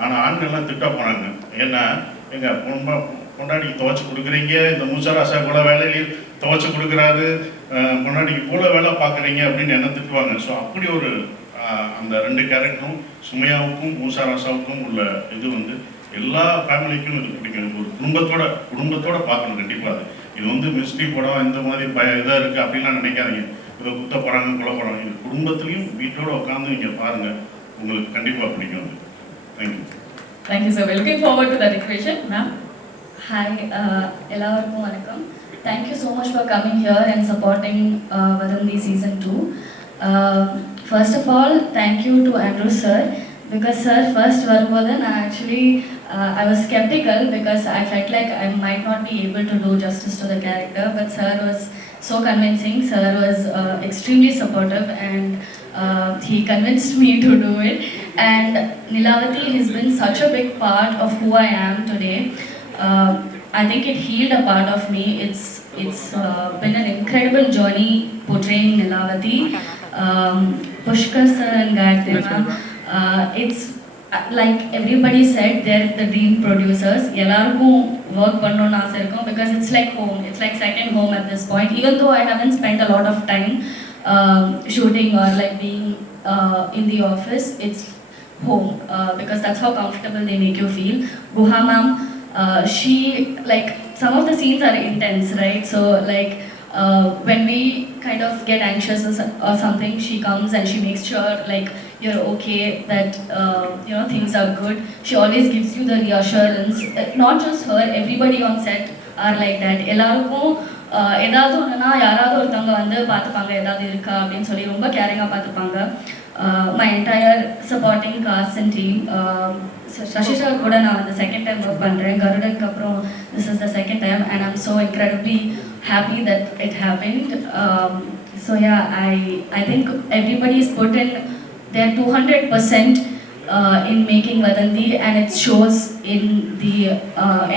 ஆனால் ஆண்கள்லாம் திட்ட போனாங்க. ஏன்னா எங்கள் பொண்டாட்டிக்கு துவைச்சி கொடுக்குறீங்க, இந்த மூசராசா கூட வேலையிலையும் துவைச்சி கொடுக்குறாரு, பொண்டாட்டிக்கு கூட வேலை பார்க்குறீங்க அப்படின்னு என்ன திட்டுவாங்க. ஸோ அப்படி ஒரு அந்த ரெண்டு கேரக்டரும் சுமையாவுக்கும் மூசாராசாவுக்கும் உள்ள இது வந்து எல்லா ஃபேமிலிக்கும் இது பிடிக்கும். ஒரு குடும்பத்தோட பார்க்கணும் கண்டிப்பாக. இது மிஸ்ட்ரி படம் இந்த மாதிரி இதாக இருக்குது அப்படின்லாம் நினைக்காதீங்க. இதை குத்த போகிறாங்க கொலை போகிறாங்க. இது குடும்பத்துலேயும் வீட்டோட உட்காந்து நீங்கள் பாருங்கள், உங்களுக்கு கண்டிப்பாக பிடிக்கும். Thank you. Thank you, sir. We're looking forward to that equation. Ma'am? Hi, எல்லாருக்கும் வணக்கம். Thank you so much for coming here and supporting Vadandi Season 2. First of all, thank you to Andrew sir, because sir first வரும்போது நான் actually I was skeptical because I felt like I might not be able to do justice to the character, but sir was so convincing. Sir was extremely supportive and he convinced me to do it. And Nilavati has been such a big part of who I am today. I think it healed a part of me. It's been an incredible journey portraying Nilavati. Pushkar sir and Gayatri ma'am, it's like everybody said, they're the dream producers. Ellarkum work pannonu aasai irukum because it's like home. It's like second home at this point. Even though I haven't spent a lot of time shooting or like being in the office, it's home because that's how comfortable they make you feel. Guha ma'am, she, like, some of the scenes are intense, right? So like when we kind of get anxious or something, she comes and she makes sure like you're okay, that things are good. She always gives you the reassurance. Not just her, everybody on set are like that. Ellarkum ஏதாவது ஒன்றுனா யாராவது ஒருத்தவங்க வந்து பார்த்துப்பாங்க, ஏதாவது இருக்கா அப்படின்னு சொல்லி ரொம்ப கேரிங்காக பார்த்துப்பாங்க. My entire supporting cast and team. Shashisha கூட நான் வந்து செகண்ட் டைம் ஒர்க் பண்ணுறேன். கருடனுக்கு அப்புறம் this is the second time and I'm so incredibly happy that it happened. So yeah, I think everybody's put in their 200% in making Vadandi, and it shows in the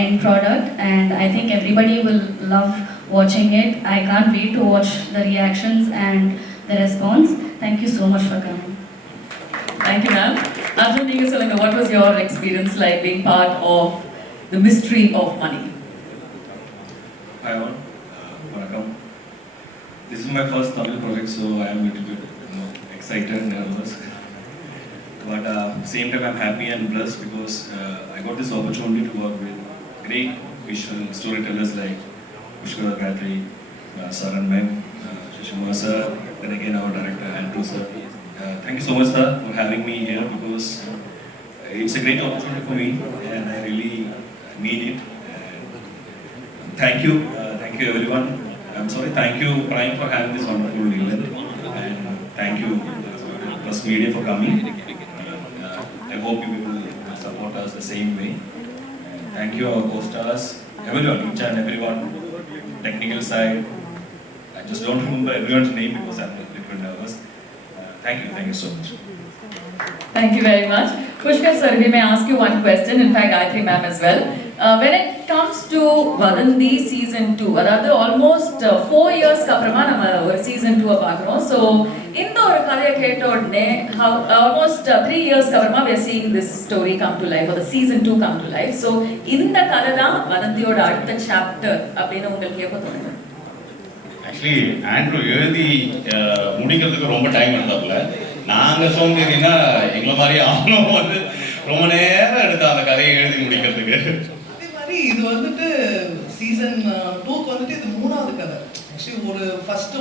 end product, and I think everybody will love watching it. I can't wait to watch the reactions and the response. Thank you so much for coming. Thank you, ma'am. Arjun, you சொல்லுங்க, what was your experience like being part of the mystery of money? Hi all, welcome. This is my first Tamil project, so I am a little bit excited and nervous. But same time I'm happy and blessed because I got this opportunity to work with great visual storytellers like Pushkar, Gayatri, sir and ma'am, Shishima sir, then again our director Andrew sir. Thank you so much sir for having me here because it's a great opportunity for me and I really need it. Thank you everyone. I'm sorry, thank you Prime for having this wonderful event, and thank you Plus Media for coming. I hope you will support us the same way. Thank you our co-stars, everyone, each and everyone, technical side. I just don't remember everyone's name because I'm a little bit nervous. Thank you so much. Thank you very much. Pushkar sir, we may ask you one question, in fact Gayatri ma'am as well. When it comes to Vadandi Season 2, அதாவது almost 4 years அப்புறமா நம்ம ஒரு Season 2 பார்க்குறோம். So இந்த ஒரு கதையை கேட்ட உடனே almost 3 years அப்புறமா we are seeing this story come to life, or the Season 2 come to life. So இந்த கதை தான் வதந்தியோட அடுத்த சாப்டர் அப்படின்னு உங்களுக்கு எப்போ தோணுது? ஆக்சுவலி ஆண்ட்ரூ எழுதி முடிக்கிறதுக்கு ரொம்ப டைம் எடுத்தாப்புல. நாங்கள் சோம்பேறினா எங்களை மாதிரி அவனும் வந்து ரொம்ப நேரம் எடுத்தோம் அந்த கதையை எழுதி முடிக்கிறதுக்கு. அதே மாதிரி இது வந்துட்டு சீசன் 2க்கு வந்துட்டு இது 3வது கதை. ஆக்சுவலி ஒரு ஃபர்ஸ்ட்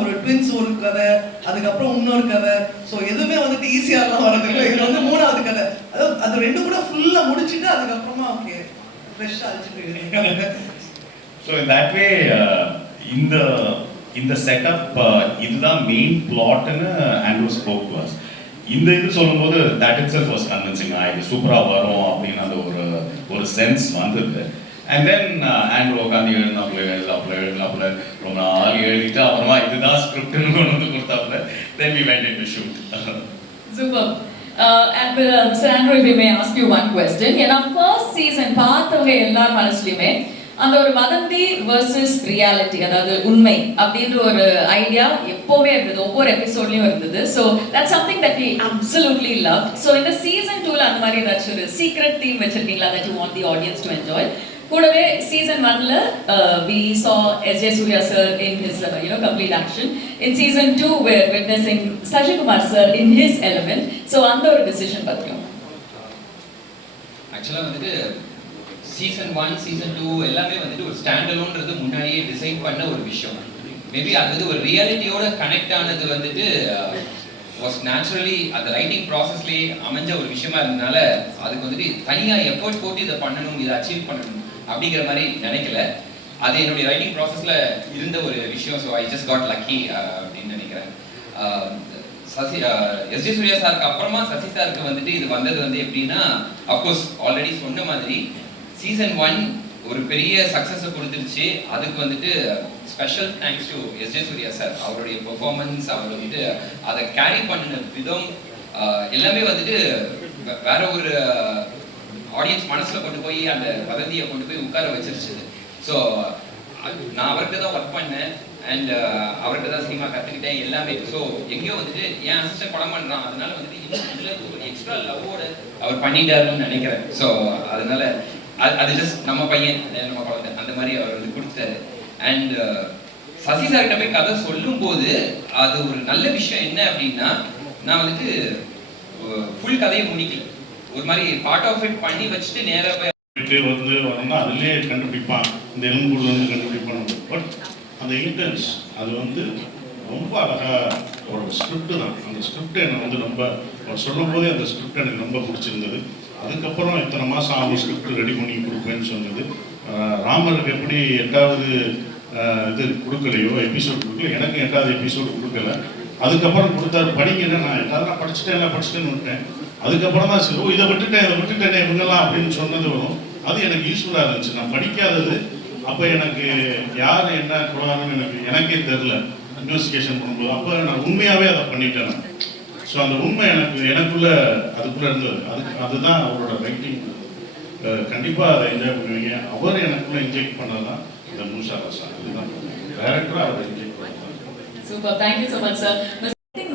ஒரு ட்வின்ஸ் ஒரு கதை, அதுக்கப்புறம் இன்னொரு கதை. ஸோ எதுவுமே வந்துட்டு ஈஸியாலாம் வரதில்லை. இது வந்து 3வது கதை. அது ரெண்டு கூட ஃபுல்லாக முடிச்சுட்டு அதுக்கப்புறமா ஓகே ஃப்ரெஷ்ஷாக அழிச்சுட்டு. ஸோ இன் தட் வே இந்த செட்டப் இதுதான் மெயின் பிளாட்னு ஆண்ட்ரூ ஸ்போக் டு அஸ். இந்த இது சொல்லும்போது that itself was convincing. இது சூப்பராக வரும் அப்படின்னு அந்த ஒரு சென்ஸ் வந்தது. அண்ட் தென் ஆண்ட்ரூ உட்காந்து எழுதினாப்புல ரொம்ப நாள் எழுதிட்டு அப்புறமா இதுதான் ஸ்கிரிப்ட்னு கொண்டு வந்து கொடுத்தாப்புல. Then we went into shoot. Super. And Sir Andrew, we may ask you one question. In our first season, பார்த்தவங்க எல்லார் மனசுலையுமே அந்த ஒரு வதந்தி வர்சஸ் ரியாலிட்டி, அதாவது உண்மை அப்படின்ற ஒரு ஐடியா எப்போவுமே இருந்தது, ஒவ்வொரு எபிசோட்லயும் இருந்தது. So that's something that we absolutely love. So இந்த சீசன் 2ல அந்த மாதிரி ஏதாச்சும் ஒரு சீக்ரெட் தீம் வச்சிருக்கீங்களா that you want the audience to enjoy? கூடவே season 1ல we saw S.J. Surya sir in his complete action. In season 2 we're witnessing Sashi Kumar sir in his element. So அந்த ஒரு decision பத்தியும் ஆக்சுவலாக வந்துட்டு season 1 season 2 எல்லாமே வந்துட்டு ஒரு ஸ்டாண்ட் அலோன்றது முன்னாடியே டிசைன் பண்ண ஒரு விஷயம். மேபி அது வந்து ஒரு ரியாலிட்டியோட கனெக்ட் ஆனது வந்துட்டு வாஸ் நேச்சுரலி அந்த ரைட்டிங் ப்ராசஸ்லேயே அமைஞ்ச ஒரு விஷயமா இருந்ததுனால அதுக்கு வந்துட்டு தனியாக எஃபர்ட் போட்டு இதை பண்ணணும், இதை அச்சீவ் பண்ணணும் அப்படிங்கிற மாதிரி நினைக்கல. அது என்னுடைய ரைட்டிங் ப்ராசஸில் இருந்த ஒரு விஷயம். So I just got lucky அப்படின்னு நினைக்கிறேன். சசி எஸ்.ஜே. சூர்யா சாருக்கு அப்புறமா சசி சாருக்கு வந்துட்டு இது வந்தது வந்து எப்படின்னா, அஃப்கோர்ஸ் ஆல்ரெடி சொன்ன மாதிரி சீசன் 1 ஒரு பெரிய சக்ஸஸை கொடுத்துருச்சு. அதுக்கு வந்துட்டு special thanks to S J. Suriya sir. அவருடைய பெர்ஃபார்மன்ஸ், அவர் வந்துட்டு அதை கேரி பண்ணின விதம் எல்லாமே வந்துட்டு வேற ஒரு ஆடியன்ஸ் மனசில் கொண்டு போய் அந்த வதந்தியை கொண்டு போய் உட்கார வச்சிருச்சு. ஸோ நான் அவர்கிட்ட தான் ஒர்க் பண்ணேன் அண்ட் அவர்கிட்ட தான் சினிமா கற்றுக்கிட்டேன் எல்லாமே. ஸோ எங்கேயோ வந்துட்டு என் அசிஸ்டன்ட் படம் பண்ணுறான், அதனால வந்துட்டு இன்னும் ஒரு எக்ஸ்ட்ரா லவ்வோட அவர் பண்ணிட்டாருன்னு நினைக்கிறேன். ஸோ அதனால அது ஜஸ்ட் நம்ம பையன், நம்ம குழந்தை அந்த மாதிரி அவர் வந்து கொடுத்தாரு. அண்ட் சசி சார்கிட்ட போய் கதை சொல்லும்போது அது ஒரு நல்ல விஷயம் என்ன அப்படின்னா, நான் வந்துட்டு ஃபுல் கதையை முடிக்கல, ஒரு மாதிரி பார்ட் ஆஃப் இட் பண்ணி வச்சுட்டு நேராக போய் வந்து வரணும்னா அதுலேயே கண்டுபிடிப்பான், இந்த எலும்புக்குள்ள வந்து கண்டுபிடிப்பான். பட் அந்த இன்டென்ஸ் அது வந்து ரொம்ப அழகாக ஒரு ஸ்கிரிப்ட் தான். அந்த ஸ்கிரிப்ட் எனக்கு வந்து ரொம்ப சொல்லும் போதே அந்த ஸ்கிரிப்ட் எனக்கு ரொம்ப பிடிச்சிருந்தது. அதுக்கப்புறம் இத்தனை மாதம் அவங்க ஸ்கிரிப்ட் ரெடி பண்ணி கொடுப்பேன்னு சொன்னது. ராமருக்கு எப்படி 8வது இது கொடுக்கலையோ, எபிசோட் கொடுக்கல, எனக்கு 8வது எபிசோடு கொடுக்கல. அதுக்கப்புறம் கொடுத்தாரு படிக்கிறேன், நான் 8வது படிச்சுட்டேன்னு விட்டேன். அதுக்கப்புறம் தான் சரி இதை விட்டுட்டேனே இவங்கெல்லாம் அப்படின்னு சொன்னது வரும். அது எனக்கு யூஸ்ஃபுல்லாக இருந்துச்சு. நான் படிக்காதது அப்போ எனக்கு யார் என்ன குழாருன்னு எனக்கே தெரில இன்வெஸ்டிகேஷன் பண்ணும்போது. அப்போ நான் உண்மையாகவே அதை பண்ணிட்டேன். ஸோ அந்த உண்மை எனக்குள்ளே அதுக்குள்ளே இருந்தது. அதுதான் அவரோட ரைட்டிங். கண்டிப்பாக அதை என்ஜாய் பண்ணுவீங்க. அவர் எனக்குள்ளே இன்ஜெக்ட் பண்ணதான் இந்த மூஷா ரசா. இதுதான் டைரக்டராக அவர் இன்ஜெக்ட் பண்ணுறாங்க. Super, thank you so much sir.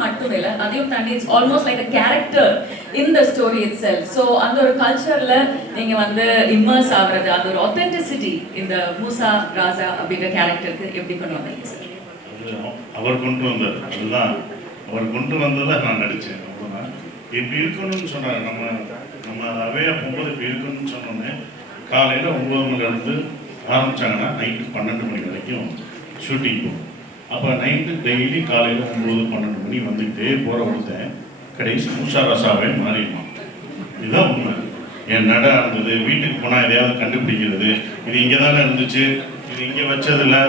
மட்டும் இல்லை, அதையும் தாண்டி it's almost like a character in the story it self. So அந்த ஒரு கல்ச்சர்ல நீங்க வந்து இம்மர்ஸ் ஆகுறது, அந்த ஒரு ஆத்தென்டிசிட்டி இந்த மூசா ராஜா அப்படிங்கிற கேரக்டருக்கு எப்படி கொண்டு வந்தீங்க சார்? அவர் கொண்டு வந்தார். அதுதான் அவர் கொண்டு வந்ததை நான் நடித்தேன். அவ்வளோதான். இப்படி இருக்கணும்னு சொன்னார். நம்ம அவையாக போகும்போது இப்படி இருக்கணும்னு சொன்னோன்னே காலையில் 9 மணிலேருந்து ஆரம்பித்தாங்கன்னா நைட்டு 12 மணி வரைக்கும் ஷூட்டிங் போகும். அப்போ நைட்டு டெய்லி காலையில் 9-12 மணி வந்துக்கிட்டே போகிற ஒருத்தன் கடைசி மூஷா ரசாவே மாறிடுவான். இதுதான் உண்மை. என் நட இருந்தது, வீட்டுக்கு போனால் எதையாவது கண்டுபிடிக்கிறது, இது இங்கே தானே இருந்துச்சு, இது இங்கே வச்சதில்லை.